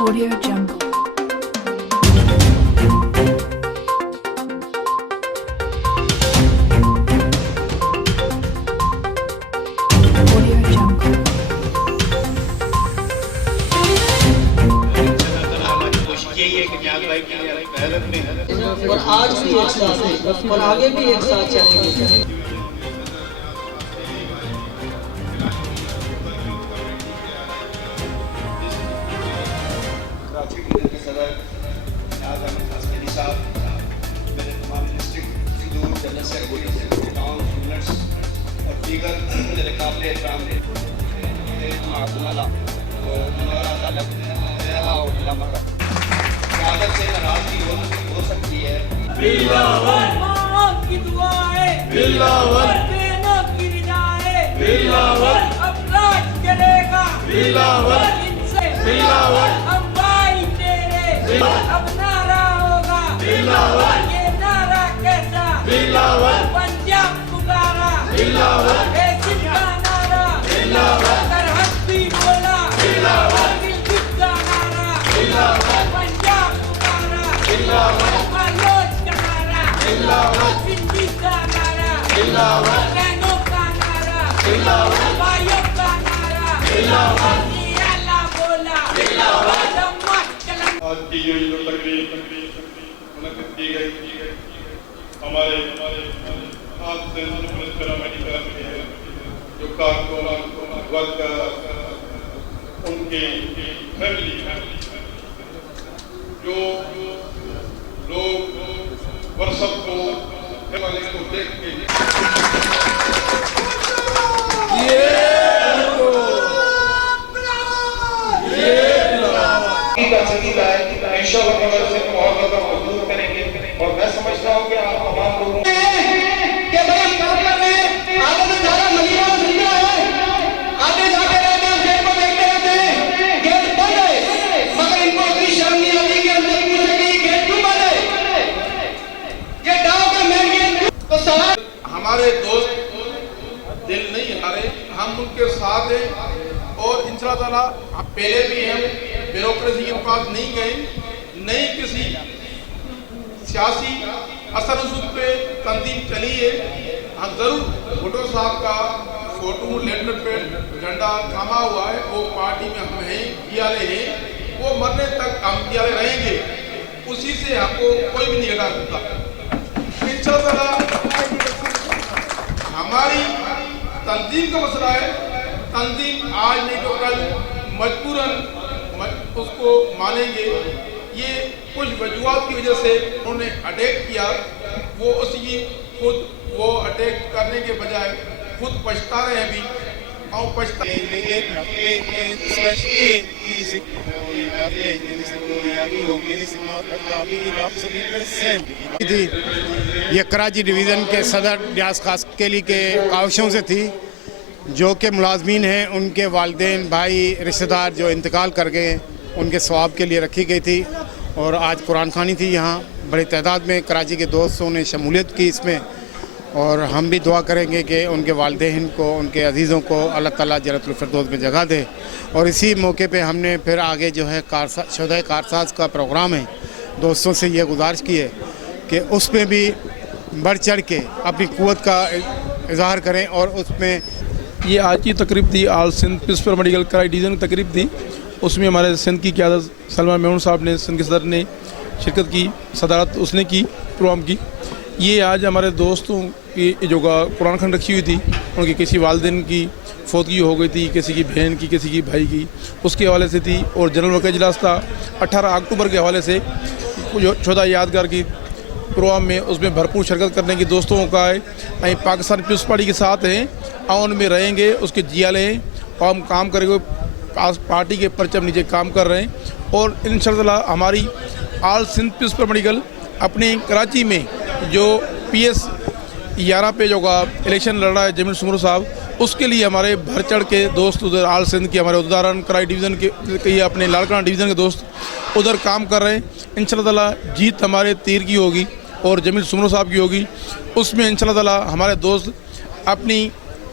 Audio Jungle. Audio Jungle. कोशिश यही है कि नियाज़ भाई की मेहनत में और आज भी एक साथ है और आगे भी एक साथ चलेंगे। कराची के सदर नियाज़ अहमद हसनी साहब, मेरे तमाम डिस्ट्रिक्ट सूदूर जनरल सेक्रेटरी, टाउन यूनिट्स और दीगर मेरे काबिल एहतराम आदत से नाराजगी हो सकती है। की दुआएं की रिदाएं अब राज चलेगा इनसे हम भाई तेरे अब नारा होगा ये नारा कैसा पंजाब पुकारा सिंध का नारा सरहद भी बोला दिलजित का नारा पंजाब पुकारा बलोच का नारा सिंधी का नारा बहनों का नारा भाइयों का नारा ये अल्लाह बोला आज की ये जो तकरीब मुनक़िद की गई हमारे आज से मेडिकल में जो कारकुन वर्कर उनके फैमिली जो लोग वर्षब को देख के और मैं समझता हूँ कि आप तमाम लोगों कि भाई हम काम कर रहे हैं, आगे तो सारा मदीना में जिंदा है, आते जाते रहते हैं, गेट को देखते रहते हैं, गेट बंद है, मगर इनको इतनी शर्म नहीं आती कि हम नहीं पूछे कि गेट क्यों बंद है, ये गांव का मेन गेट तो सारा हमारे दोस्त दिल नहीं हारे, हम उनके साथ हैं और इंशाअल्लाह ताला हम पहले भी हम ब्यूरोक्रेसी के पास नहीं गए, नहीं किसी सियासी असर रसूख पे तंजीम चली है। हम जरूर भुट्टो साहब का फोटो लेटर पे झंडा थामा हुआ है, वो पार्टी में हम हैं, कियाले हैं, वो मरने तक हम कियाले रहेंगे, उसी से हमको कोई भी नहीं हटा सकता। इंशाअल्लाह हमारी तंजीम का मसला है, तंजीम आज नहीं तो कल मजबूरन उसको मानेंगे। ये कुछ वजूहात की वजह से उन्होंने अटैक किया, वो उसकी खुद वो अटैक करने के बजाय खुद पछता रहे हैं अभी और पछता थी। ये कराची डिवीज़न के सदर रियाज खास केली के काविशों से थी, जो कि मुलाजमीन हैं उनके वालिदैन भाई रिश्तेदार जो इंतकाल कर गए उनके सवाब के लिए रखी गई थी। और आज कुरान खानी थी, यहाँ बड़ी तादाद में कराची के दोस्तों ने शमूलियत की इसमें, और हम भी दुआ करेंगे कि उनके वालिदैन को, उनके अजीज़ों को अल्लाह ताला जन्नतुल फिरदौस में जगह दे। और इसी मौके पे हमने फिर आगे जो है शुहदाए कारसाज का प्रोग्राम है, दोस्तों से ये गुजारिश की है कि उसमें भी बढ़ चढ़ के अपनी क़ुव्वत का इजहार करें। और उसमें ये आज की तकरीब थी, all Sindh principal medical Karachi division की तकरीब थी, उसमें हमारे सिंध की क़यादत सलमान मेमून साहब ने, सिंध के सदर ने शिरकत की, सदारत उसने की प्रोग्राम की। ये आज हमारे दोस्तों की जो कुरान खान रखी हुई थी, उनकी किसी वालिदैन की फौतगी हो गई थी, किसी की बहन की, किसी की भाई की, उसके हवाले से थी। और जनरल वर्कर इजलास था 18 अक्टूबर के हवाले से, जो 14 यादगार की प्रोग्राम में, उसमें भरपूर शिरकत करने की दोस्तों का है। पाकिस्तान पीपल्स पार्टी के साथ हैं और उनमें रहेंगे, उसके जियाले हैं और हम काम करेंगे, पार्टी के परचम नीचे काम कर रहे हैं। और इंशाअल्लाह हमारी ऑल सिंध पीस पर मेडिकल अपने कराची में जो PS 11 पे जो का इलेक्शन लड़ रहा है जमील सुमरू साहब, उसके लिए हमारे भर चढ़ के दोस्त उधर आल सिंध के, हमारे उदाहरण कराई डिवीज़न के अपने लाड़काना डिवीज़न के दोस्त उधर काम कर रहे हैं। इंशाअल्लाह जीत हमारे तीर की होगी और जमील सुमरू साहब की होगी। उसमें इंशाअल्लाह हमारे दोस्त अपनी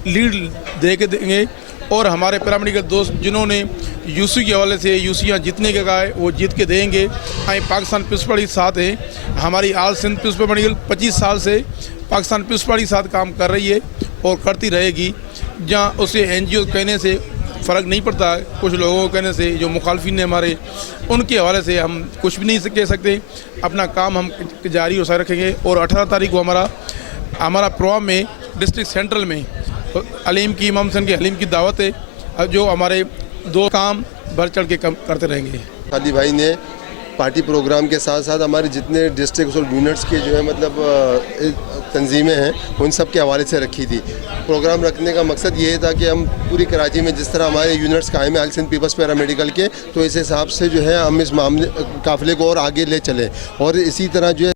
लीड दे के देंगे और हमारे पैरामेडिकल दोस्त जिन्होंने यूसी के हवाले से यूसियाँ जीतने के कहा है वो जीत के देंगे। पाकिस्तान पीस पार्टी साथ है, हमारी आल सिंध पीस मेडिकल 25 साल से पाकिस्तान पीस पार्टी साथ काम कर रही है और करती रहेगी। जहाँ उसे NGO कहने से फ़र्क नहीं पड़ता, कुछ लोगों को कहने से जो मुखालफिन हैं हमारे, उनके हवाले से हम कुछ भी नहीं कह सकते। अपना काम हम जारी और रखेंगे। और 18 तारीख को हमारा प्रोग्राम में डिस्ट्रिक्ट सेंट्रल में हलीम की, इमाम हुसैन के हलीम की दावत है, जो हमारे दो काम बढ़ चढ़ के करते रहेंगे। खाली भाई ने पार्टी प्रोग्राम के साथ साथ हमारे जितने डिस्ट्रिक्ट और यूनिट्स के जो है मतलब तंजीमें हैं उन सब के हवाले से रखी थी। प्रोग्राम रखने का मकसद ये था कि हम पूरी कराची में जिस तरह हमारे यूनिट्स कायम है आल सिंध पीपल्स पैरामेडिकल के, तो इस हिसाब से जो है हम इस मामले काफ़िले को और आगे ले चलें। और इसी तरह जो है